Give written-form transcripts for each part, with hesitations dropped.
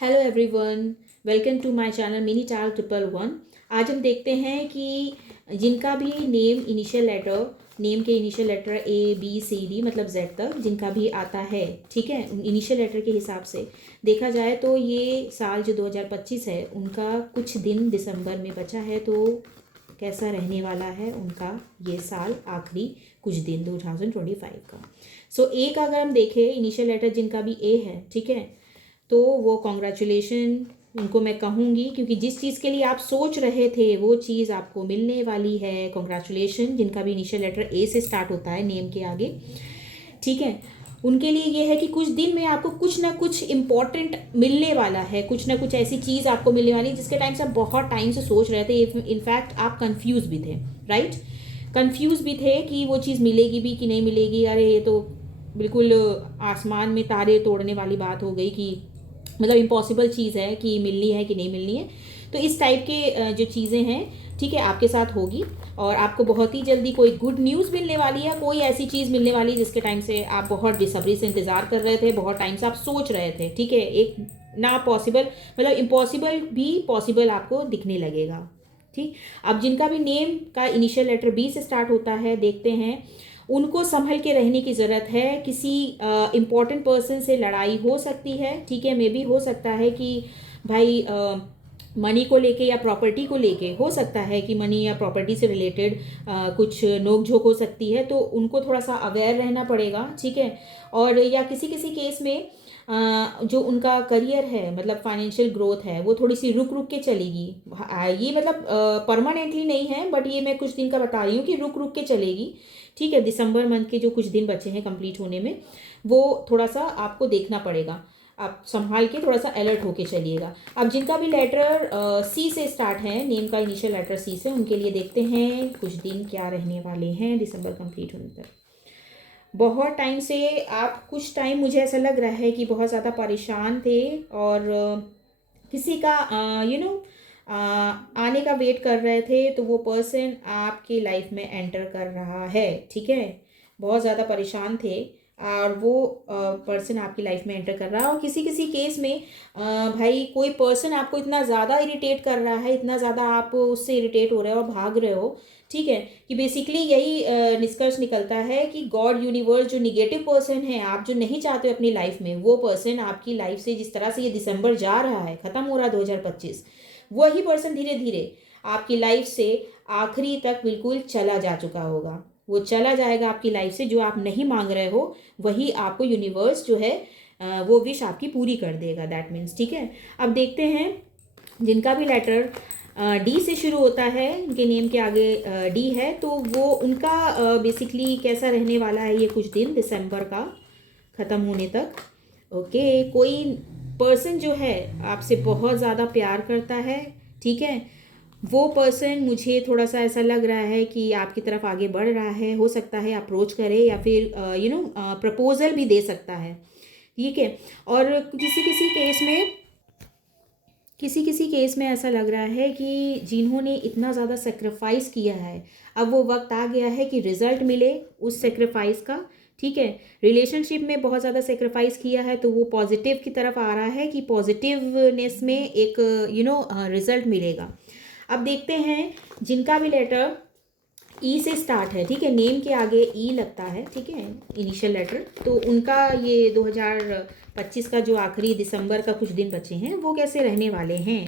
Hello everyone, welcome to my channel mini tall 111। आज हम देखते हैं कि जिनका भी नेम के initial letter A B C D मतलब जेड तक जिनका भी आता है, ठीक है, इनिशियल लेटर के हिसाब से देखा जाए तो ये साल जो 2025 है उनका कुछ दिन दिसंबर में बचा है, तो कैसा रहने वाला है उनका ये साल, आखिरी कुछ दिन 2025 का। ए का अगर हम देखें, इनिशियल लेटर जिनका भी ए है, ठीक है, तो वो कॉन्ग्रेचुलेशन उनको मैं कहूँगी, क्योंकि जिस चीज़ के लिए आप सोच रहे थे वो चीज़ आपको मिलने वाली है। कॉन्ग्रेचुलेशन जिनका भी इनिशियल लेटर ए से स्टार्ट होता है नेम के आगे, ठीक है, उनके लिए ये है कि कुछ दिन में आपको कुछ ना कुछ इम्पॉर्टेंट मिलने वाला है, कुछ ना कुछ ऐसी चीज़ आपको मिलने वाली है जिसके टाइम से आप बहुत टाइम से सोच रहे थे। इनफैक्ट आप कंफ्यूज भी थे, राइट, कंफ्यूज भी थे कि वो चीज़ मिलेगी भी कि नहीं मिलेगी। अरे ये तो बिल्कुल आसमान में तारे तोड़ने वाली बात हो गई कि मतलब इम्पॉसिबल चीज़ है कि मिलनी है कि नहीं मिलनी है। तो इस टाइप के जो चीज़ें हैं, ठीक है, आपके साथ होगी और आपको बहुत ही जल्दी कोई गुड न्यूज़ मिलने वाली है, कोई ऐसी चीज़ मिलने वाली है जिसके टाइम से आप बहुत बेसब्री से इंतज़ार कर रहे थे, बहुत टाइम से आप सोच रहे थे, ठीक है। एक ना पॉसिबल मतलब इम्पॉसिबल भी पॉसिबल आपको दिखने लगेगा, ठीक। अब जिनका भी नेम का इनिशियल लेटर बी से स्टार्ट होता है, देखते हैं उनको संभल के रहने की ज़रूरत है। किसी इम्पोर्टेंट पर्सन से लड़ाई हो सकती है, ठीक है, मे भी हो सकता है कि भाई मनी को लेके या प्रॉपर्टी को लेके हो सकता है कि मनी या प्रॉपर्टी से रिलेटेड कुछ नोक झोंक हो सकती है, तो उनको थोड़ा सा अवेयर रहना पड़ेगा, ठीक है। और या किसी किसी केस में जो उनका करियर है मतलब फाइनेंशियल ग्रोथ है वो थोड़ी सी रुक रुक के चलेगी। ये मतलब परमानेंटली नहीं है, बट ये मैं कुछ दिन का बता रही हूँ कि रुक रुक के चलेगी, ठीक है। दिसंबर मंथ के जो कुछ दिन बचे हैं कंप्लीट होने में, वो थोड़ा सा आपको देखना पड़ेगा, आप संभाल के थोड़ा सा अलर्ट होके चलिएगा। अब जिनका भी लेटर सी से स्टार्ट है, नेम का इनिशियल लेटर सी से, उनके लिए देखते हैं कुछ दिन क्या रहने वाले हैं दिसंबर कंप्लीट होने तक। बहुत टाइम से आप कुछ टाइम मुझे ऐसा लग रहा है कि बहुत ज़्यादा परेशान थे और किसी का आने का वेट कर रहे थे, तो वो पर्सन आपकी लाइफ में एंटर कर रहा है, ठीक है। बहुत ज़्यादा परेशान थे और वो पर्सन आपकी लाइफ में एंटर कर रहा है। और किसी किसी केस में भाई कोई पर्सन आपको इतना ज़्यादा इरिटेट कर रहा है, इतना ज़्यादा आप उससे इरिटेट हो रहे हो और भाग रहे हो, ठीक है, कि बेसिकली यही निष्कर्ष निकलता है कि गॉड यूनिवर्स जो निगेटिव पर्सन है, आप जो नहीं चाहते हो अपनी लाइफ में, वो पर्सन आपकी लाइफ से जिस तरह से ये दिसंबर जा रहा है, ख़त्म हो रहा है 2025, वही पर्सन धीरे धीरे आपकी लाइफ से आखिरी तक बिल्कुल चला जा चुका होगा। वो चला जाएगा आपकी लाइफ से, जो आप नहीं मांग रहे हो वही आपको यूनिवर्स जो है वो विश आपकी पूरी कर देगा, दैट मीन्स, ठीक है। अब देखते हैं जिनका भी लेटर डी से शुरू होता है, उनके नेम के आगे डी है, तो वो उनका बेसिकली कैसा रहने वाला है ये कुछ दिन दिसंबर का ख़त्म होने तक। ओके, कोई पर्सन जो है आपसे बहुत ज़्यादा प्यार करता है, ठीक है, वो पर्सन मुझे थोड़ा सा ऐसा लग रहा है कि आपकी तरफ आगे बढ़ रहा है, हो सकता है अप्रोच करे या फिर प्रपोजल भी दे सकता है, ठीक है। और किसी केस में ऐसा लग रहा है कि जिन्होंने इतना ज़्यादा सेक्रीफाइस किया है, अब वो वक्त आ गया है कि रिजल्ट मिले उस सेक्रीफाइस का, ठीक है। रिलेशनशिप में बहुत ज़्यादा सेक्रीफाइस किया है, तो वो पॉजिटिव की तरफ आ रहा है कि पॉजिटिवनेस में एक रिजल्ट मिलेगा। अब देखते हैं जिनका भी लेटर ई से स्टार्ट है, ठीक है, नेम के आगे ई लगता है, ठीक है, इनिशियल लेटर, तो उनका ये 2025 का जो आखिरी दिसंबर का कुछ दिन बचे हैं वो कैसे रहने वाले हैं।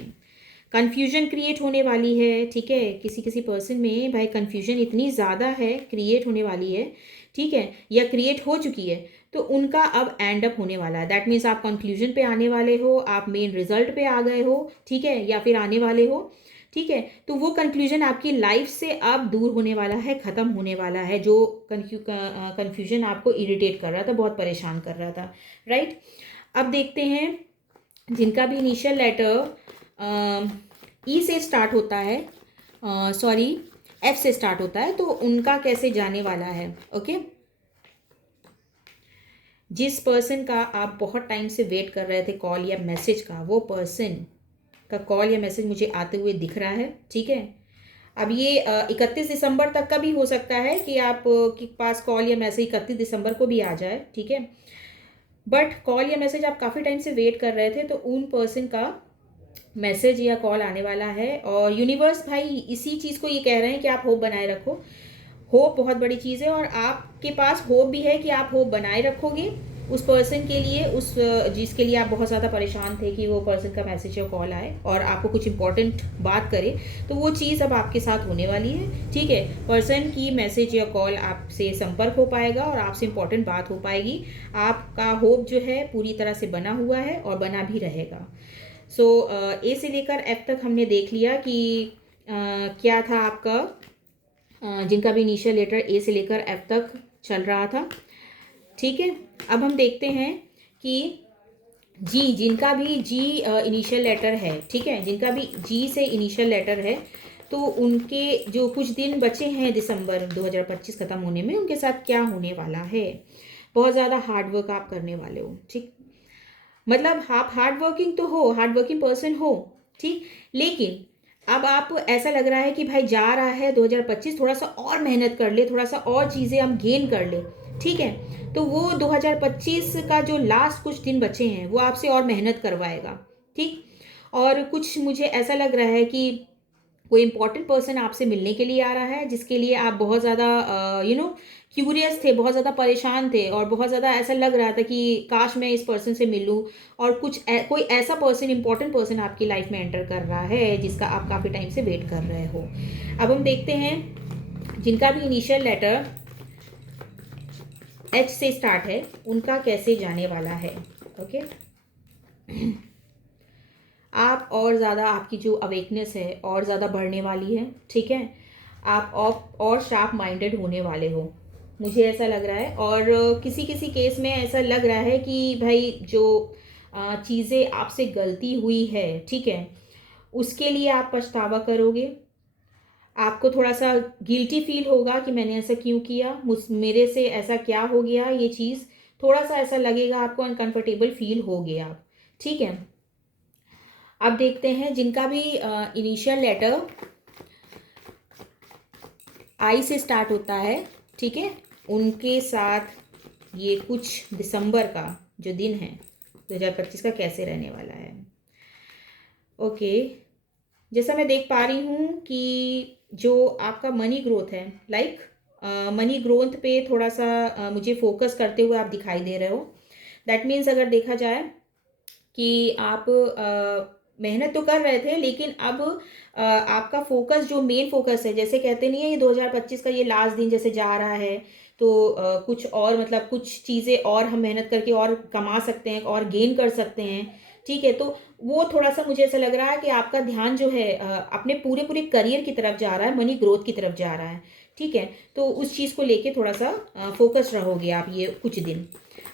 कन्फ्यूजन क्रिएट होने वाली है, ठीक है, किसी किसी पर्सन में भाई कन्फ्यूजन इतनी ज़्यादा है, क्रिएट होने वाली है, ठीक है, या क्रिएट हो चुकी है, तो उनका अब एंड अप होने वाला है। दैट मीन्स आप कंक्लूजन पे आने वाले हो, आप मेन रिजल्ट पे आ गए हो, ठीक है, या फिर आने वाले हो, ठीक है। तो वो कंक्लूजन आपकी लाइफ से अब दूर होने वाला है, ख़त्म होने वाला है, जो कन्फ्यूजन आपको इरिटेट कर रहा था, बहुत परेशान कर रहा था, राइट। अब देखते हैं जिनका भी इनिशियल लेटर ई से स्टार्ट होता है, सॉरी एफ से स्टार्ट होता है, तो उनका कैसे जाने वाला है। ओके, जिस पर्सन का आप बहुत टाइम से वेट कर रहे थे कॉल या मैसेज का, वो पर्सन का कॉल या मैसेज मुझे आते हुए दिख रहा है, ठीक है। अब ये 31 दिसंबर तक का भी हो सकता है कि आप के पास कॉल या मैसेज 31 दिसंबर को भी आ जाए, ठीक है। बट कॉल या मैसेज आप काफ़ी टाइम से वेट कर रहे थे, तो उन पर्सन का मैसेज या कॉल आने वाला है। और यूनिवर्स भाई इसी चीज़ को ये कह रहे हैं कि आप होप बनाए रखो। होप बहुत बड़ी चीज़ है, और आपके पास होप भी है कि आप होप बनाए रखोगे उस पर्सन के लिए, उस जिसके लिए आप बहुत ज़्यादा परेशान थे कि वो पर्सन का मैसेज या कॉल आए और आपको कुछ इंपॉर्टेंट बात करे। तो वो चीज़ अब आपके साथ होने वाली है, ठीक है। पर्सन की मैसेज या कॉल आपसे संपर्क हो पाएगा और आपसे इंपॉर्टेंट बात हो पाएगी। आपका होप जो है पूरी तरह से बना हुआ है और बना भी रहेगा। सो ए से लेकर एफ तक हमने देख लिया कि क्या था आपका, जिनका भी इनिशियल लेटर ए से लेकर एफ तक चल रहा था, ठीक है। अब हम देखते हैं कि जी, जिनका भी जी इनिशियल लेटर है, ठीक है, जिनका भी जी से इनिशियल लेटर है, तो उनके जो कुछ दिन बचे हैं दिसंबर 2025 ख़त्म होने में, उनके साथ क्या होने वाला है। बहुत ज़्यादा हार्ड वर्क आप करने वाले हो, ठीक, मतलब आप हार्ड वर्किंग तो हो, हार्ड वर्किंग पर्सन हो, ठीक। लेकिन अब आप ऐसा लग रहा है कि भाई जा रहा है 2025, थोड़ा सा और मेहनत कर ले, थोड़ा सा और चीज़ें हम गेन कर ले, ठीक है। तो वो 2025 का जो लास्ट कुछ दिन बचे हैं वो आपसे और मेहनत करवाएगा, ठीक। और कुछ मुझे ऐसा लग रहा है कि कोई इंपॉर्टेंट पर्सन आपसे मिलने के लिए आ रहा है, जिसके लिए आप बहुत ज़्यादा क्यूरियस थे, बहुत ज़्यादा परेशान थे, और बहुत ज़्यादा ऐसा लग रहा था कि काश मैं इस पर्सन से मिलूं। और कोई ऐसा पर्सन, इंपॉर्टेंट पर्सन आपकी लाइफ में एंटर कर रहा है जिसका आप काफ़ी टाइम से वेट कर रहे हो। अब हम देखते हैं जिनका भी इनिशियल लेटर एच से स्टार्ट है, उनका कैसे जाने वाला है। ओके, आप और ज़्यादा, आपकी जो अवेकनेस है और ज़्यादा बढ़ने वाली है, ठीक है। आप और शार्प माइंडेड होने वाले हो, मुझे ऐसा लग रहा है। और किसी किसी केस में ऐसा लग रहा है कि भाई जो चीज़ें आपसे गलती हुई है, ठीक है, उसके लिए आप पछतावा करोगे। आपको थोड़ा सा गिल्टी फील होगा कि मैंने ऐसा क्यों किया, मेरे से ऐसा क्या हो गया, ये चीज़ थोड़ा सा ऐसा लगेगा आपको, अनकंफर्टेबल फील होगे आप, ठीक है। अब देखते हैं जिनका भी इनिशियल लेटर आई से स्टार्ट होता है, ठीक है, उनके साथ ये कुछ दिसंबर का जो दिन है 2025 का कैसे रहने वाला है। ओके, जैसा मैं देख पा रही हूँ कि जो आपका मनी ग्रोथ है, लाइक मनी ग्रोथ पे थोड़ा सा मुझे फोकस करते हुए आप दिखाई दे रहे हो। दैट मीन्स अगर देखा जाए कि आप मेहनत तो कर रहे थे, लेकिन अब आपका फोकस, जो मेन फोकस है, जैसे कहते नहीं है ये 2025 का ये लास्ट दिन जैसे जा रहा है, तो कुछ और, मतलब कुछ चीज़ें और हम मेहनत करके और कमा सकते हैं और गेन कर सकते हैं, ठीक है। तो वो थोड़ा सा मुझे ऐसा लग रहा है कि आपका ध्यान जो है अपने पूरे पूरे करियर की तरफ जा रहा है, मनी ग्रोथ की तरफ जा रहा है, ठीक है। तो उस चीज़ को लेके थोड़ा सा फोकस रहोगे आप ये कुछ दिन।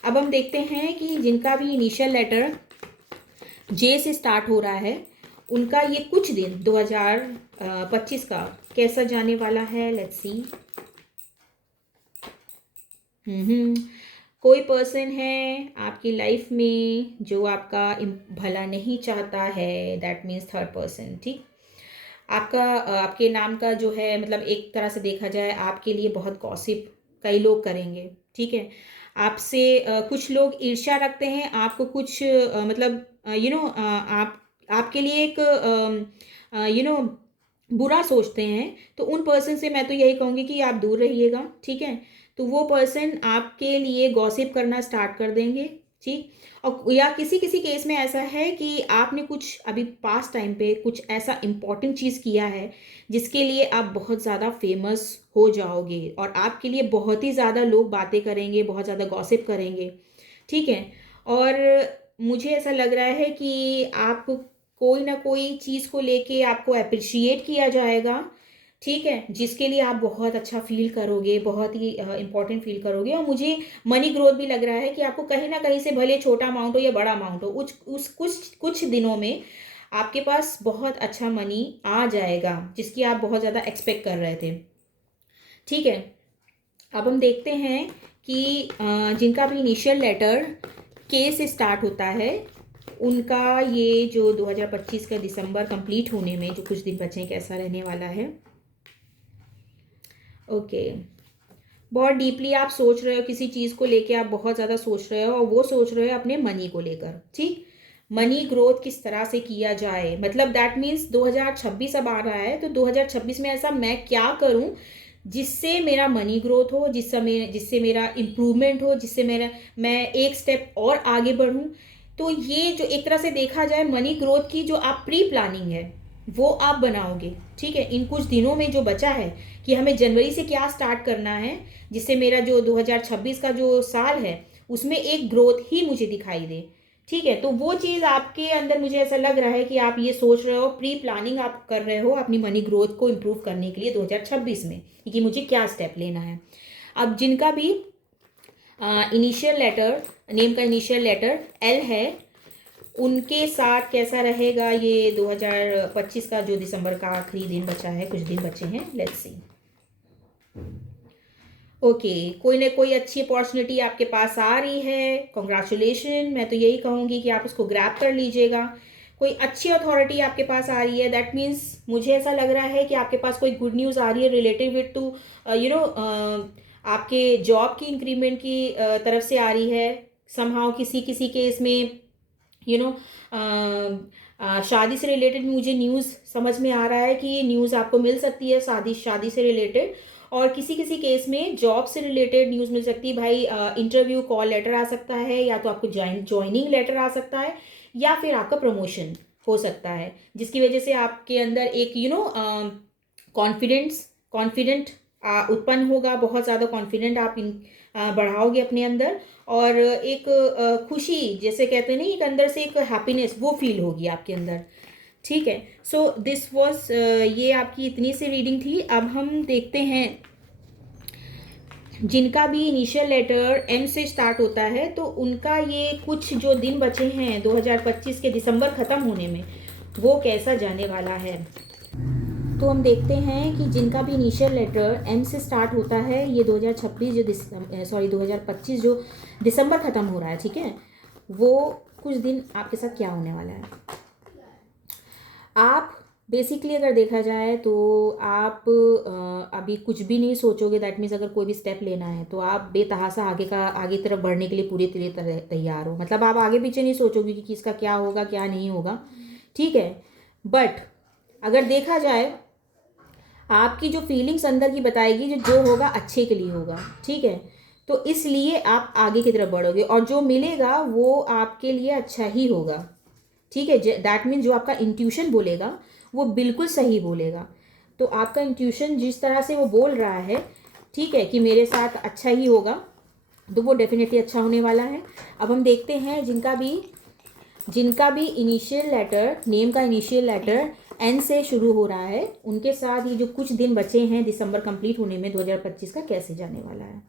अब हम देखते हैं कि जिनका भी इनिशियल लेटर जे से स्टार्ट हो रहा है, उनका ये कुछ दिन 2025 का कैसा जाने वाला है। Let's see. कोई पर्सन है आपकी लाइफ में जो आपका भला नहीं चाहता है, दैट मीन्स थर्ड पर्सन, ठीक। आपका आपके नाम का जो है, मतलब एक तरह से देखा जाए आपके लिए बहुत गॉसिप कई लोग करेंगे, ठीक है। आपसे कुछ लोग ईर्ष्या रखते हैं, आपको कुछ मतलब आप आपके लिए एक बुरा सोचते हैं। तो उन पर्सन से मैं तो यही कहूँगी कि आप दूर रहिएगा, ठीक है। तो वो पर्सन आपके लिए गॉसिप करना स्टार्ट कर देंगे, ठीक। और या किसी किसी केस में ऐसा है कि आपने कुछ अभी पास टाइम पे कुछ ऐसा इम्पॉर्टेंट चीज़ किया है जिसके लिए आप बहुत ज़्यादा फेमस हो जाओगे, और आपके लिए बहुत ही ज़्यादा लोग बातें करेंगे, बहुत ज़्यादा गॉसिप करेंगे, ठीक है। और मुझे ऐसा लग रहा है कि आप कोई ना कोई चीज़ को लेके आपको अप्रिशिएट किया जाएगा, ठीक है, जिसके लिए आप बहुत अच्छा फ़ील करोगे, बहुत ही इम्पोर्टेंट फ़ील करोगे। और मुझे मनी ग्रोथ भी लग रहा है कि आपको कहीं न कहीं से, भले छोटा अमाउंट हो या बड़ा अमाउंट हो, उस कुछ दिनों में आपके पास बहुत अच्छा मनी आ जाएगा, जिसकी आप बहुत ज़्यादा एक्सपेक्ट कर रहे थे, ठीक है। अब हम देखते हैं कि जिनका भी इनिशियल लेटर के से स्टार्ट होता है, उनका ये जो 2025 का दिसंबर कंप्लीट होने में जो कुछ दिन बचे हैं, कैसा रहने वाला है। ओके, बहुत डीपली आप सोच रहे हो किसी चीज़ को लेके, आप बहुत ज़्यादा सोच रहे हो, और वो सोच रहे हो अपने मनी को लेकर। ठीक, मनी ग्रोथ किस तरह से किया जाए, मतलब दैट मीन्स 2026 अब आ रहा है, तो 2026 में ऐसा मैं क्या करूं जिससे मेरा मनी ग्रोथ हो, जिससे मेरा इम्प्रूवमेंट हो, जिससे मैं एक स्टेप और आगे बढ़ूं। तो ये जो एक तरह से देखा जाए मनी ग्रोथ की जो आप प्री प्लानिंग है वो आप बनाओगे। ठीक है, इन कुछ दिनों में जो बचा है कि हमें जनवरी से क्या स्टार्ट करना है जिससे मेरा जो 2026 का जो साल है उसमें एक ग्रोथ ही मुझे दिखाई दे। ठीक है, तो वो चीज़ आपके अंदर मुझे ऐसा लग रहा है कि आप ये सोच रहे हो, प्री प्लानिंग आप कर रहे हो अपनी मनी ग्रोथ को इम्प्रूव करने के लिए 2026 में कि मुझे क्या स्टेप लेना है। अब जिनका भी इनिशियल लेटर, नेम का इनिशियल लेटर एल है, उनके साथ कैसा रहेगा ये 2025 का जो दिसंबर का आखिरी दिन बचा है, कुछ दिन बचे हैं, लेट्स सी। ओके, कोई ना कोई अच्छी अपॉर्चुनिटी आपके पास आ रही है, कॉन्ग्रेचुलेशन। मैं तो यही कहूँगी कि आप उसको ग्रैब कर लीजिएगा। कोई अच्छी अथॉरिटी आपके पास आ रही है, दैट मीन्स मुझे ऐसा लग रहा है कि आपके पास कोई गुड न्यूज़ आ रही है रिलेटेड विद टू आपके जॉब की इंक्रीमेंट की तरफ से आ रही है। समहाउ किसी किसी केस में शादी से रिलेटेड मुझे न्यूज़ समझ में आ रहा है कि ये न्यूज़ आपको मिल सकती है शादी से रिलेटेड, और किसी किसी केस में जॉब से रिलेटेड न्यूज़ मिल सकती है। भाई इंटरव्यू कॉल लेटर आ सकता है, या तो आपको ज्वाइनिंग लेटर आ सकता है, या फिर आपका प्रमोशन हो सकता है, जिसकी वजह से आपके अंदर एक कॉन्फिडेंट उत्पन्न होगा। बहुत ज़्यादा कॉन्फिडेंट आप बढ़ाओगे अपने अंदर, और एक खुशी, जैसे कहते हैं ना, एक अंदर से एक हैप्पीनेस वो फील होगी आपके अंदर। ठीक है, सो दिस वॉज ये आपकी इतनी सी रीडिंग थी। अब हम देखते हैं जिनका भी इनिशियल लेटर एम से स्टार्ट होता है, तो उनका ये कुछ जो दिन बचे हैं 2025 के दिसंबर ख़त्म होने में, वो कैसा जाने वाला है। तो हम देखते हैं कि जिनका भी इनिशियल लेटर एम से स्टार्ट होता है, ये 2025 जो दिसंबर ख़त्म हो रहा है, ठीक है, वो कुछ दिन आपके साथ क्या होने वाला है। आप बेसिकली अगर देखा जाए तो आप अभी कुछ भी नहीं सोचोगे। दैट मीन्स अगर कोई भी स्टेप लेना है तो आप बेतहासा आगे तरफ बढ़ने के लिए पूरी तरह तैयार हो। मतलब आप आगे पीछे नहीं सोचोगे कि किसका क्या होगा क्या नहीं होगा। ठीक है, बट अगर देखा जाए आपकी जो फीलिंग्स अंदर की बताएगी जो होगा अच्छे के लिए होगा। ठीक है, तो इसलिए आप आगे की तरफ बढ़ोगे, और जो मिलेगा वो आपके लिए अच्छा ही होगा। ठीक है, दैट मीन्स जो आपका इंट्यूशन बोलेगा वो बिल्कुल सही बोलेगा। तो आपका इंट्यूशन जिस तरह से वो बोल रहा है, ठीक है, कि मेरे साथ अच्छा ही होगा, तो वो डेफिनेटली अच्छा होने वाला है। अब हम देखते हैं जिनका भी इनिशियल लेटर, नेम का इनिशियल लेटर एन से शुरू हो रहा है, उनके साथ ये जो कुछ दिन बचे हैं दिसंबर कंप्लीट होने में 2025 का कैसे जाने वाला है।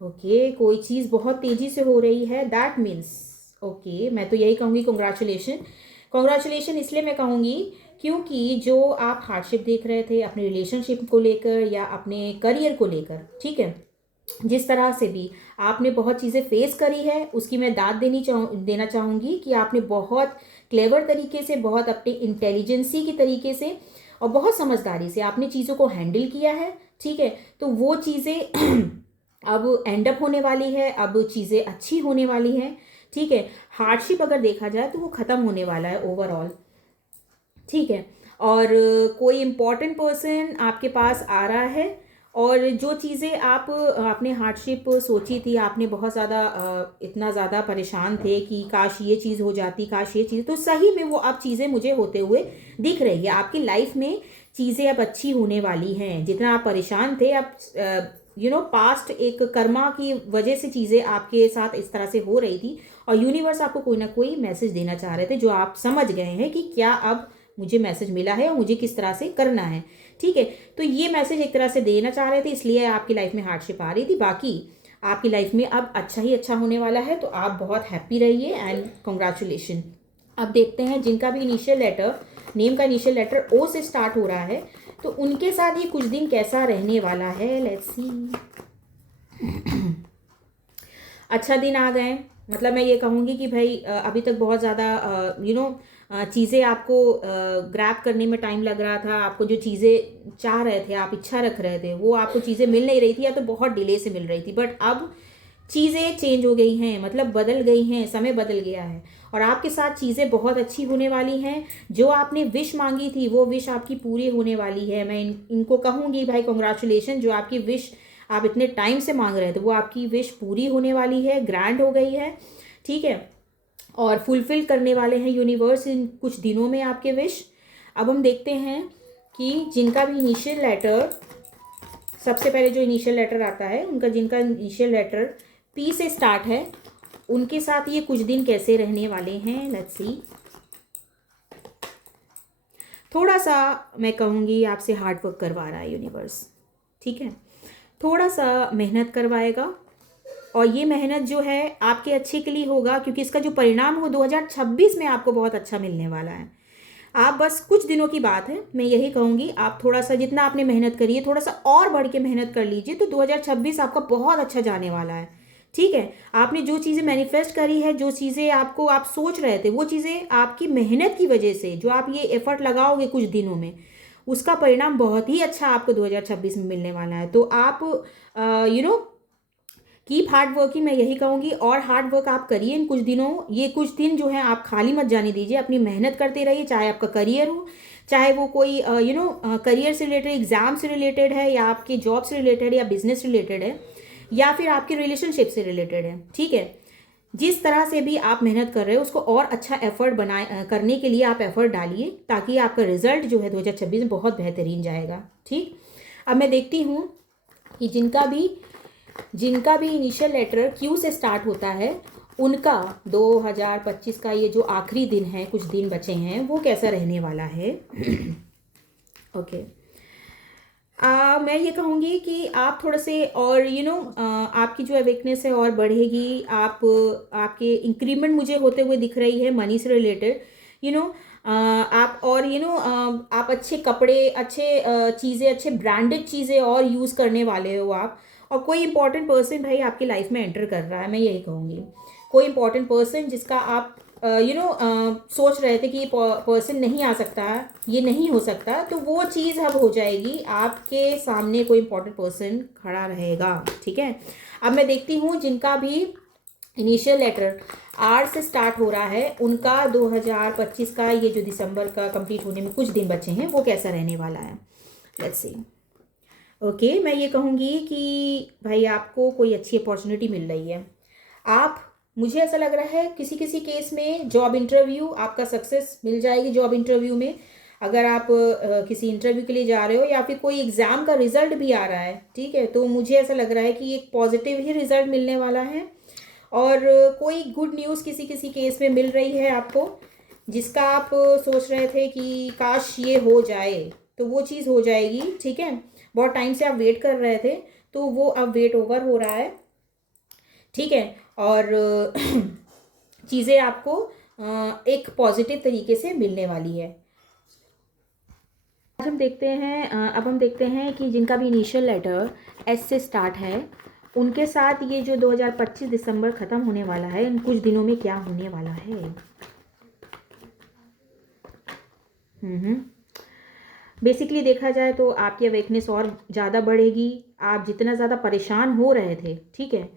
ओके, कोई चीज़ बहुत तेज़ी से हो रही है, दैट मीन्स ओके, मैं तो यही कहूँगी कॉन्ग्रेचुलेशन। इसलिए मैं कहूँगी क्योंकि जो आप हार्डशिप देख रहे थे अपने रिलेशनशिप को लेकर या अपने करियर को लेकर, ठीक है, जिस तरह से भी आपने बहुत चीज़ें फेस करी है, उसकी मैं दाद देना चाहूँगी कि आपने बहुत क्लेवर तरीके से, बहुत अपने इंटेलिजेंसी की तरीके से और बहुत समझदारी से आपने चीज़ों को हैंडल किया है। ठीक है, तो वो चीज़ें अब एंड अप होने वाली है, अब चीज़ें अच्छी होने वाली हैं। ठीक है, हार्डशिप अगर देखा जाए तो वो ख़त्म होने वाला है ओवरऑल। ठीक है, और कोई इम्पॉर्टेंट पर्सन आपके पास आ रहा है, और जो चीज़ें आपने हार्डशिप सोची थी, आपने बहुत ज़्यादा इतना ज़्यादा परेशान थे कि काश ये चीज़ हो जाती, काश ये चीज़, तो सही में वो अब चीज़ें मुझे होते हुए दिख रही है। आपकी लाइफ में चीज़ें अब अच्छी होने वाली हैं। जितना आप परेशान थे, अब पास्ट एक कर्मा की वजह से चीज़ें आपके साथ इस तरह से हो रही थी, और यूनिवर्स आपको कोई ना कोई मैसेज देना चाह रहे थे, जो आप समझ गए हैं कि क्या अब मुझे मैसेज मिला है और मुझे किस तरह से करना है। ठीक है, तो ये मैसेज एक तरह से देना चाह रहे थे, इसलिए आपकी लाइफ में हार्डशिप आ रही थी। बाकी आपकी लाइफ में अब अच्छा ही अच्छा होने वाला है, तो आप बहुत हैप्पी रहिए एंड कॉन्ग्रेचुलेशन। अब देखते हैं जिनका भी इनिशियल लेटर, नेम का इनिशियल लेटर ओ से स्टार्ट हो रहा है, तो उनके साथ ये कुछ दिन कैसा रहने वाला है। Let's see. अच्छा दिन आ गए, मतलब मैं ये कहूँगी कि भाई अभी तक बहुत ज़्यादा चीज़ें आपको ग्रैब करने में टाइम लग रहा था, आपको जो चीज़ें चाह रहे थे, आप इच्छा रख रहे थे, वो आपको चीज़ें मिल नहीं रही थी या तो बहुत डिले से मिल रही थी। बट अब चीज़ें चेंज हो गई हैं, मतलब बदल गई हैं, समय बदल गया है और आपके साथ चीज़ें बहुत अच्छी होने वाली हैं। जो आपने विश मांगी थी वो विश आपकी पूरी होने वाली है। मैं इनको कहूँगी भाई कॉन्ग्रेचुलेशन, जो आपकी विश आप इतने टाइम से मांग रहे थे वो आपकी विश पूरी होने वाली है, ग्रांड हो गई है, ठीक है, और फुलफिल करने वाले हैं यूनिवर्स इन कुछ दिनों में आपके विश। अब हम देखते हैं कि जिनका भी इनिशियल लेटर, सबसे पहले जो इनिशियल लेटर आता है उनका, जिनका इनिशियल लेटर पी से स्टार्ट है, उनके साथ ये कुछ दिन कैसे रहने वाले हैं, लेट्स सी। थोड़ा सा मैं कहूँगी आपसे हार्ड वर्क करवा रहा है यूनिवर्स, ठीक है, थोड़ा सा मेहनत करवाएगा और ये मेहनत जो है आपके अच्छे के लिए होगा, क्योंकि इसका जो परिणाम हो 2026 में आपको बहुत अच्छा मिलने वाला है। आप बस कुछ दिनों की बात है, मैं यही कहूँगी आप थोड़ा सा, जितना आपने मेहनत करी है थोड़ा सा और बढ़ के मेहनत कर लीजिए, तो 2026 आपका बहुत अच्छा जाने वाला है, ठीक है। आपने जो चीज़ें मैनिफेस्ट करी है, जो चीज़ें आपको आप सोच रहे थे, वो चीज़ें आपकी मेहनत की वजह से, जो आप ये एफर्ट लगाओगे कुछ दिनों में, उसका परिणाम बहुत ही अच्छा आपको 2026 में मिलने वाला है। तो आप you know keep hard working, मैं यही कहूँगी, और हार्ड वर्क आप करिए इन कुछ दिनों। ये कुछ दिन जो है आप खाली मत जाने दीजिए, अपनी मेहनत करते रहिए, चाहे आपका करियर हो, चाहे वो कोई करियर से रिलेटेड, एग्ज़ाम से रिलेटेड है, या आपके जॉब से रिलेटेड, या बिजनेस रिलेटेड है, या फिर आपके रिलेशनशिप से रिलेटेड है, ठीक है। जिस तरह से भी आप मेहनत कर रहे हो उसको और अच्छा एफर्ट करने के लिए आप एफर्ट डालिए, ताकि आपका रिजल्ट जो है 2026 में बहुत बेहतरीन जाएगा, ठीक। अब मैं देखती हूँ कि जिनका भी इनिशियल लेटर क्यू से स्टार्ट होता है, उनका 2025 का ये जो आखिरी दिन है, कुछ दिन बचे हैं, वो कैसा रहने वाला है। ओके मैं ये कहूँगी कि आप थोड़े से और आपकी जो अवेकनेस है और बढ़ेगी, आपके इंक्रीमेंट मुझे होते हुए दिख रही है मनी से रिलेटेड, आप और आप अच्छे कपड़े, अच्छे चीज़ें, अच्छे ब्रांडेड चीज़ें और यूज़ करने वाले हो आप। और कोई इंपॉर्टेंट पर्सन भाई आपकी लाइफ में एंटर कर रहा है, मैं यही कहूँगी, कोई इंपॉर्टेंट पर्सन जिसका आप सोच रहे थे कि ये पर्सन नहीं आ सकता, ये नहीं हो सकता, तो वो चीज़ अब हो जाएगी, आपके सामने कोई इंपॉर्टेंट पर्सन खड़ा रहेगा, ठीक है। अब मैं देखती हूँ जिनका भी इनिशियल लेटर आर से स्टार्ट हो रहा है, उनका 2025 का ये जो दिसंबर का कंप्लीट होने में कुछ दिन बचे हैं, वो कैसा रहने वाला है, लेट्स सी। ओके मैं ये कहूँगी कि भाई आपको कोई अच्छी अपॉर्चुनिटी मिल रही है। आप, मुझे ऐसा लग रहा है किसी किसी केस में जॉब इंटरव्यू, आपका सक्सेस मिल जाएगी जॉब इंटरव्यू में। अगर आप किसी इंटरव्यू के लिए जा रहे हो, या फिर कोई एग्ज़ाम का रिजल्ट भी आ रहा है, ठीक है, तो मुझे ऐसा लग रहा है कि एक पॉजिटिव ही रिजल्ट मिलने वाला है। और कोई गुड न्यूज़ किसी किसी केस में मिल रही है आपको, जिसका आप सोच रहे थे कि काश ये हो जाए, तो वो चीज़ हो जाएगी, ठीक है। बहुत टाइम से आप वेट कर रहे थे, तो वो अब वेट ओवर हो रहा है, ठीक है। और चीज़ें आपको एक पॉजिटिव तरीके से मिलने वाली है। अब हम देखते हैं कि जिनका भी इनिशियल लेटर एस से स्टार्ट है, उनके साथ ये जो 2025 दिसंबर ख़त्म होने वाला है, इन कुछ दिनों में क्या होने वाला है। बेसिकली देखा जाए तो आपकी अवेकनेस और ज़्यादा बढ़ेगी। आप जितना ज़्यादा परेशान हो रहे थे, ठीक है,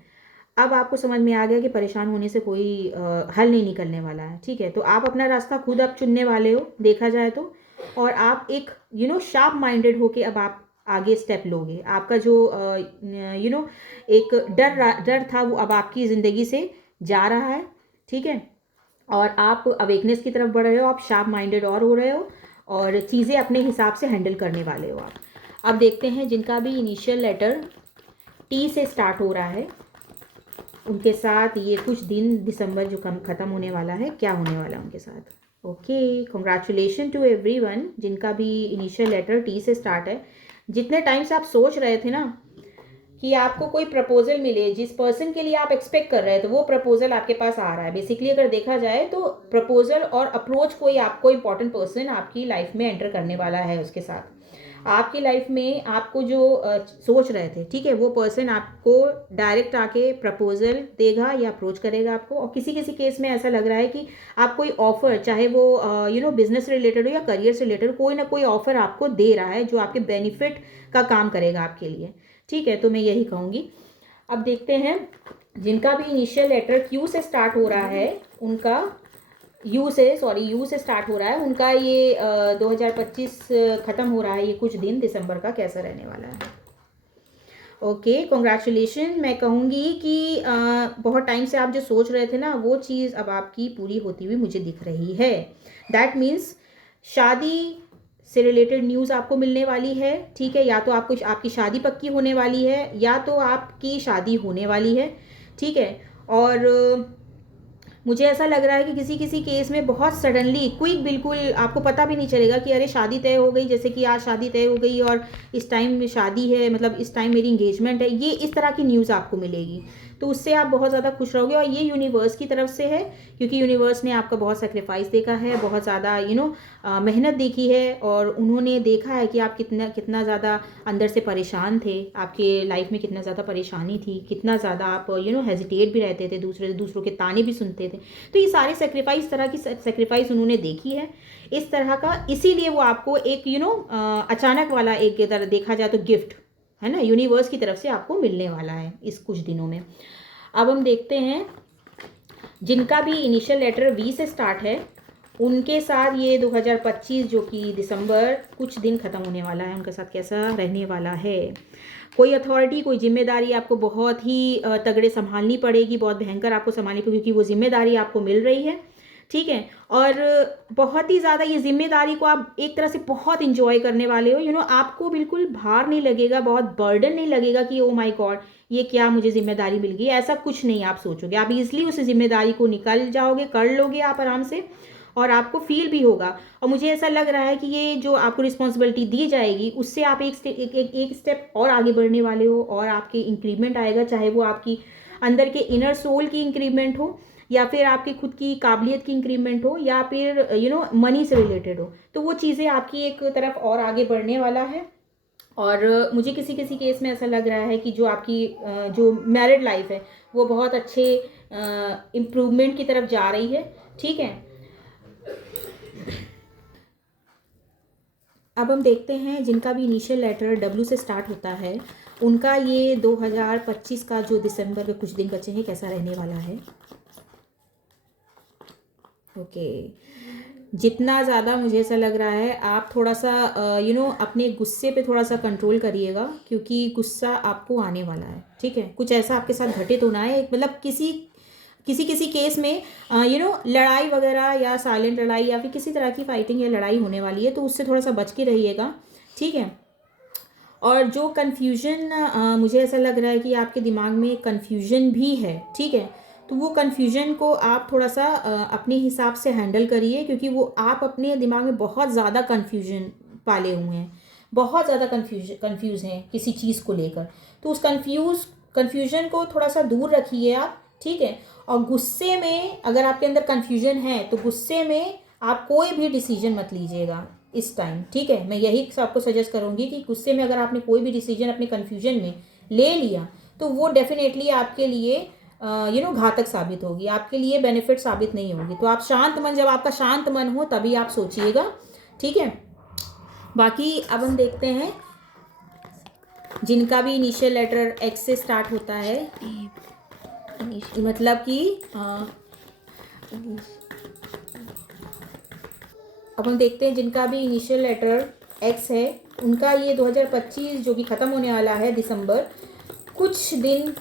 अब आपको समझ में आ गया कि परेशान होने से कोई हल नहीं निकलने वाला है, ठीक है। तो आप अपना रास्ता खुद अब चुनने वाले हो, देखा जाए तो। और आप एक शार्प माइंडेड होके अब आप आगे स्टेप लोगे। आपका जो एक डर था, वो अब आपकी ज़िंदगी से जा रहा है, ठीक है। और आप अवेकनेस की तरफ बढ़ रहे हो, आप शार्प माइंडेड और हो रहे हो, और चीज़ें अपने हिसाब से हैंडल करने वाले हो आप। अब देखते हैं जिनका भी इनिशियल लेटर टी से स्टार्ट हो रहा है, उनके साथ ये कुछ दिन दिसंबर जो ख़त्म होने वाला है, क्या होने वाला है उनके साथ। ओके कॉन्ग्रेचुलेशन टू एवरीवन जिनका भी इनिशियल लेटर टी से स्टार्ट है। जितने टाइम से आप सोच रहे थे ना कि आपको कोई प्रपोजल मिले, जिस पर्सन के लिए आप एक्सपेक्ट कर रहे हैं, तो वो प्रपोजल आपके पास आ रहा है। बेसिकली अगर देखा जाए तो प्रपोजल और अप्रोच कोई आपको इंपॉर्टेंट पर्सन आपकी लाइफ में एंटर करने वाला है। उसके साथ आपकी लाइफ में आपको जो सोच रहे थे, ठीक है, वो पर्सन आपको डायरेक्ट आके प्रपोजल देगा या अप्रोच करेगा आपको। और किसी किसी केस में ऐसा लग रहा है कि आप कोई ऑफर, चाहे वो बिजनेस रिलेटेड हो या करियर से रिलेटेड, कोई ना कोई ऑफर आपको दे रहा है जो आपके बेनिफिट का काम करेगा आपके लिए। ठीक है, तो मैं यही कहूँगी। अब देखते हैं जिनका भी इनिशियल लेटर क्यू से स्टार्ट हो रहा है, उनका यू से स्टार्ट हो रहा है, उनका ये 2025 ख़त्म हो रहा है, ये कुछ दिन दिसंबर का कैसा रहने वाला है। Okay, congratulation. मैं कहूँगी कि बहुत टाइम से आप जो सोच रहे थे ना, वो चीज़ अब आपकी पूरी होती हुई मुझे दिख रही है। दैट मीन्स शादी से रिलेटेड न्यूज़ आपको मिलने वाली है। ठीक है, या तो आपको आपकी शादी पक्की होने वाली है, या तो आपकी शादी होने वाली है। ठीक है, और मुझे ऐसा लग रहा है कि किसी किसी केस में बहुत सडनली क्विक, बिल्कुल आपको पता भी नहीं चलेगा कि अरे शादी तय हो गई, जैसे कि आज शादी तय हो गई और इस टाइम में शादी है, मतलब इस टाइम मेरी इंगेजमेंट है, ये इस तरह की न्यूज़ आपको मिलेगी। तो उससे आप बहुत ज़्यादा खुश रहोगे, और ये यूनिवर्स की तरफ से है, क्योंकि यूनिवर्स ने आपका बहुत सेक्रीफाइस देखा है, बहुत ज़्यादा मेहनत देखी है, और उन्होंने देखा है कि आप कितना कितना ज़्यादा अंदर से परेशान थे, आपके लाइफ में कितना ज़्यादा परेशानी थी, कितना ज़्यादा आप हेजिटेट भी रहते थे, दूसरों के ताने भी सुनते थे। तो ये सारे सेक्रीफाइस, तरह की सेक्रीफाइस उन्होंने देखी है इस तरह का, इसीलिए वो आपको एक अचानक वाला, एक तरह देखा जाए तो गिफ्ट है ना, यूनिवर्स की तरफ से आपको मिलने वाला है इस कुछ दिनों में। अब हम देखते हैं जिनका भी इनिशियल लेटर वी से स्टार्ट है, उनके साथ ये 2025 जो कि दिसंबर कुछ दिन ख़त्म होने वाला है, उनके साथ कैसा रहने वाला है। कोई अथॉरिटी, कोई जिम्मेदारी आपको बहुत ही तगड़े संभालनी पड़ेगी, बहुत भयंकर आपको संभालनी पड़ेगी, क्योंकि वो जिम्मेदारी आपको मिल रही है। ठीक है, और बहुत ही ज़्यादा ये जिम्मेदारी को आप एक तरह से बहुत इंजॉय करने वाले हो। आपको बिल्कुल भार नहीं लगेगा, बहुत बर्डन नहीं लगेगा कि ओ माय गॉड ये क्या मुझे जिम्मेदारी मिल गई, ऐसा कुछ नहीं आप सोचोगे। आप इजली उस जिम्मेदारी को निकल जाओगे, कर लोगे आप आराम से, और आपको फील भी होगा। और मुझे ऐसा लग रहा है कि ये जो आपको रिस्पॉन्सिबिलिटी दी जाएगी, उससे आप एक स्टेप और आगे बढ़ने वाले हो, और आपके इंक्रीमेंट आएगा, चाहे वो आपकी अंदर के इनर सोल की इंक्रीमेंट हो, या फिर आपकी खुद की काबिलियत की इंक्रीमेंट हो, या फिर मनी से रिलेटेड हो। तो वो चीज़ें आपकी एक तरफ और आगे बढ़ने वाला है। और मुझे किसी किसी केस में ऐसा लग रहा है कि जो आपकी जो मैरिड लाइफ है, वो बहुत अच्छे इम्प्रूवमेंट की तरफ जा रही है। ठीक है, अब हम देखते हैं जिनका भी इनिशियल लेटर डब्ल्यू से स्टार्ट होता है, उनका ये 2025 का जो दिसंबर के कुछ दिन बचे हैं कैसा रहने वाला है। ओके, जितना ज़्यादा मुझे ऐसा लग रहा है, आप थोड़ा सा अपने गुस्से पे थोड़ा सा कंट्रोल करिएगा, क्योंकि गुस्सा आपको आने वाला है। ठीक है, कुछ ऐसा आपके साथ घटित होना है, मतलब किसी किसी केस में लड़ाई वगैरह, या साइलेंट लड़ाई, या फिर किसी तरह की फाइटिंग या लड़ाई होने वाली है, तो उससे थोड़ा सा बच के रहिएगा। ठीक है, और जो कन्फ्यूजन मुझे ऐसा लग रहा है कि आपके दिमाग में कन्फ्यूजन भी है। ठीक है, तो वो कन्फ्यूजन को आप थोड़ा सा अपने हिसाब से हैंडल करिए, क्योंकि वो आप अपने दिमाग में बहुत ज़्यादा कन्फ्यूजन पाले हुए हैं, बहुत ज़्यादा कन्फ्यूज़ हैं किसी चीज़ को लेकर। तो उस कन्फ्यूजन को थोड़ा सा दूर रखिए आप। ठीक है, और गुस्से में अगर आपके अंदर कन्फ्यूजन है, तो गुस्से में आप कोई भी डिसीजन मत लीजिएगा इस टाइम। ठीक है, मैं यही आपको सजेस्ट करूँगी कि गुस्से में अगर आपने कोई भी डिसीजन अपने कन्फ्यूजन में ले लिया, तो वो डेफिनेटली आपके लिए घातक साबित होगी, आपके लिए बेनिफिट साबित नहीं होगी। तो आप शांत मन, जब आपका शांत मन हो तभी आप सोचिएगा। ठीक है, बाकी अब हम देखते हैं जिनका भी इनिशियल लेटर एक्स से स्टार्ट होता है, मतलब कि अब हम देखते हैं जिनका भी इनिशियल लेटर एक्स है, उनका ये 2025 जो कि ख़त्म होने वाला है दिसंबर, कुछ दिन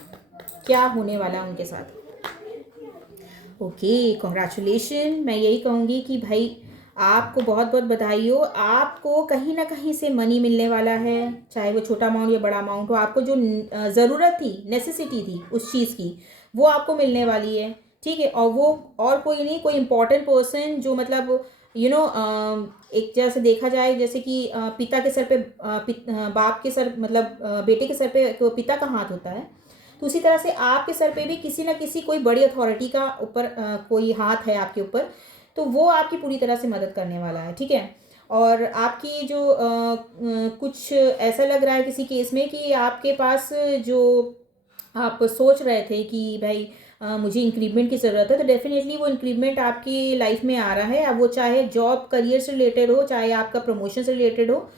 क्या होने वाला है उनके साथ। Okay, congratulation. मैं यही कहूँगी कि भाई आपको बहुत बहुत बधाई हो, आपको कहीं ना कहीं से मनी मिलने वाला है, चाहे वो छोटा अमाउंट या बड़ा अमाउंट हो। आपको जो ज़रूरत थी, नेसेसिटी थी उस चीज़ की, वो आपको मिलने वाली है। ठीक है, और वो और कोई नहीं, कोई इम्पोर्टेंट पर्सन जो मतलब एक जैसे देखा जाए, जैसे कि पिता के सर पे बाप के सर, मतलब बेटे के सर पे पिता का हाथ होता है, तो उसी तरह से आपके सर पे भी किसी ना किसी कोई बड़ी अथॉरिटी का ऊपर कोई हाथ है आपके ऊपर, तो वो आपकी पूरी तरह से मदद करने वाला है, ठीक है। और आपकी जो कुछ ऐसा लग रहा है किसी केस में कि आपके पास जो आप सोच रहे थे कि भाई मुझे इंक्रीमेंट की ज़रूरत है, तो डेफिनेटली वो इंक्रीमेंट आपकी लाइफ में आ रहा है। अब वो चाहे जॉब करियर से रिलेटेड हो, चाहे आपका प्रमोशन से रिलेटेड हो,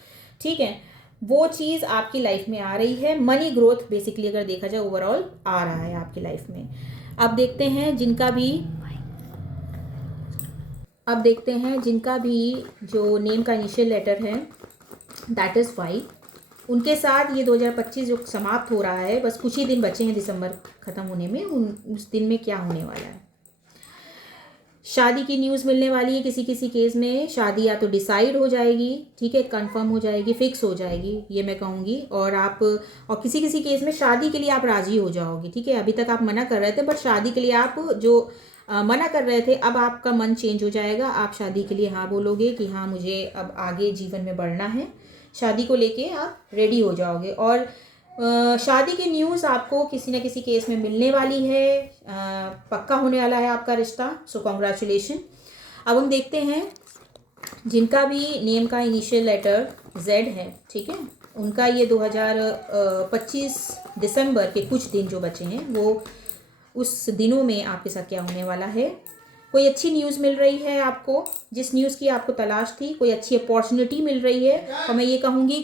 ठीक है, वो चीज़ आपकी लाइफ में आ रही है। मनी ग्रोथ बेसिकली अगर देखा जाए ओवरऑल आ रहा है आपकी लाइफ में। अब देखते हैं जिनका भी अब देखते हैं जिनका भी जो नेम का इनिशियल लेटर है दैट इज़ वाई, उनके साथ ये 2025 जो समाप्त हो रहा है, बस कुछ ही दिन बचे हैं दिसंबर ख़त्म होने में, उस दिन में क्या होने वाला है। शादी की न्यूज़ मिलने वाली है, किसी किसी केस में शादी या तो डिसाइड हो जाएगी, ठीक है, कंफर्म हो जाएगी, फिक्स हो जाएगी, ये मैं कहूँगी। और किसी किसी केस में शादी के लिए आप राज़ी हो जाओगे, ठीक है। अभी तक आप मना कर रहे थे, बट शादी के लिए आप जो मना कर रहे थे, अब आपका मन चेंज हो जाएगा, आप शादी के लिए हाँ बोलोगे कि हाँ मुझे अब आगे जीवन में बढ़ना है, शादी को लेके आप रेडी हो जाओगे। और शादी की न्यूज़ आपको किसी न किसी केस में मिलने वाली है, पक्का होने वाला है आपका रिश्ता, सो कॉन्ग्रेचुलेशन। अब हम देखते हैं जिनका भी नेम का इनिशियल लेटर जेड है, ठीक है, उनका ये 2025 दिसंबर के कुछ दिन जो बचे हैं, वो उस दिनों में आपके साथ क्या होने वाला है। कोई अच्छी न्यूज़ मिल रही है आपको, जिस न्यूज़ की आपको तलाश थी, कोई अच्छी अपॉर्चुनिटी मिल रही है, और मैं ये कहूँगी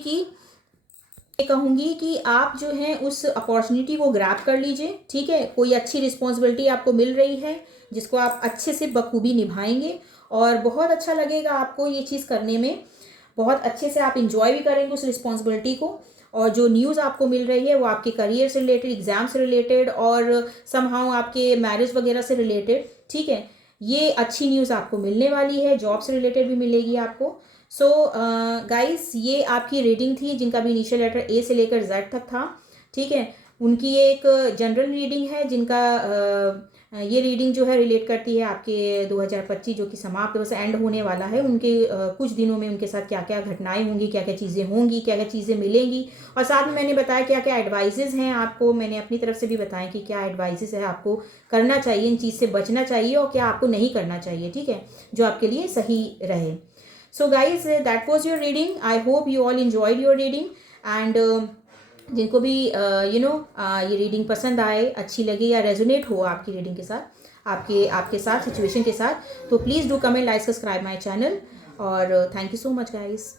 कि आप जो हैं उस अपॉर्चुनिटी को ग्रैब कर लीजिए, ठीक है। कोई अच्छी रिस्पॉन्सिबिलिटी आपको मिल रही है जिसको आप अच्छे से बखूबी निभाएंगे, और बहुत अच्छा लगेगा आपको ये चीज़ करने में, बहुत अच्छे से आप इंजॉय भी करेंगे उस रिस्पॉन्सिबिलिटी को। और जो न्यूज़ आपको मिल रही है वो आपके करियर से रिलेटेड, एग्ज़ाम से रिलेटेड, और समहाउ आपके मैरिज वगैरह से रिलेटेड, ठीक है। ये अच्छी न्यूज़ आपको मिलने वाली है, जॉब से रिलेटेड भी मिलेगी आपको। सो गाइस, ये आपकी रीडिंग थी जिनका भी इनिशियल लेटर ए से लेकर जेड तक था, ठीक है। उनकी ये एक जनरल रीडिंग है, जिनका ये रीडिंग जो है रिलेट करती है आपके 2025 जो कि समाप्त बस एंड होने वाला है, उनके कुछ दिनों में उनके साथ क्या क्या घटनाएं होंगी, क्या क्या चीज़ें होंगी, क्या क्या चीज़ें मिलेंगी, और साथ में मैंने बताया क्या क्या एडवाइजेज़ हैं आपको, मैंने अपनी तरफ से भी बताया कि क्या एडवाइजेज़ है आपको करना चाहिए, इन चीज़ से बचना चाहिए, और क्या आपको नहीं करना चाहिए, ठीक है, जो आपके लिए सही रहे। So guys, that was your reading. I hope you all enjoyed your reading, and जिनको भी ये रीडिंग पसंद आए, अच्छी लगे, या रेजोनेट हो आपकी रीडिंग के साथ, आपके साथ सिचुएशन के साथ, तो please do comment, like, subscribe my channel, और thank you so much guys.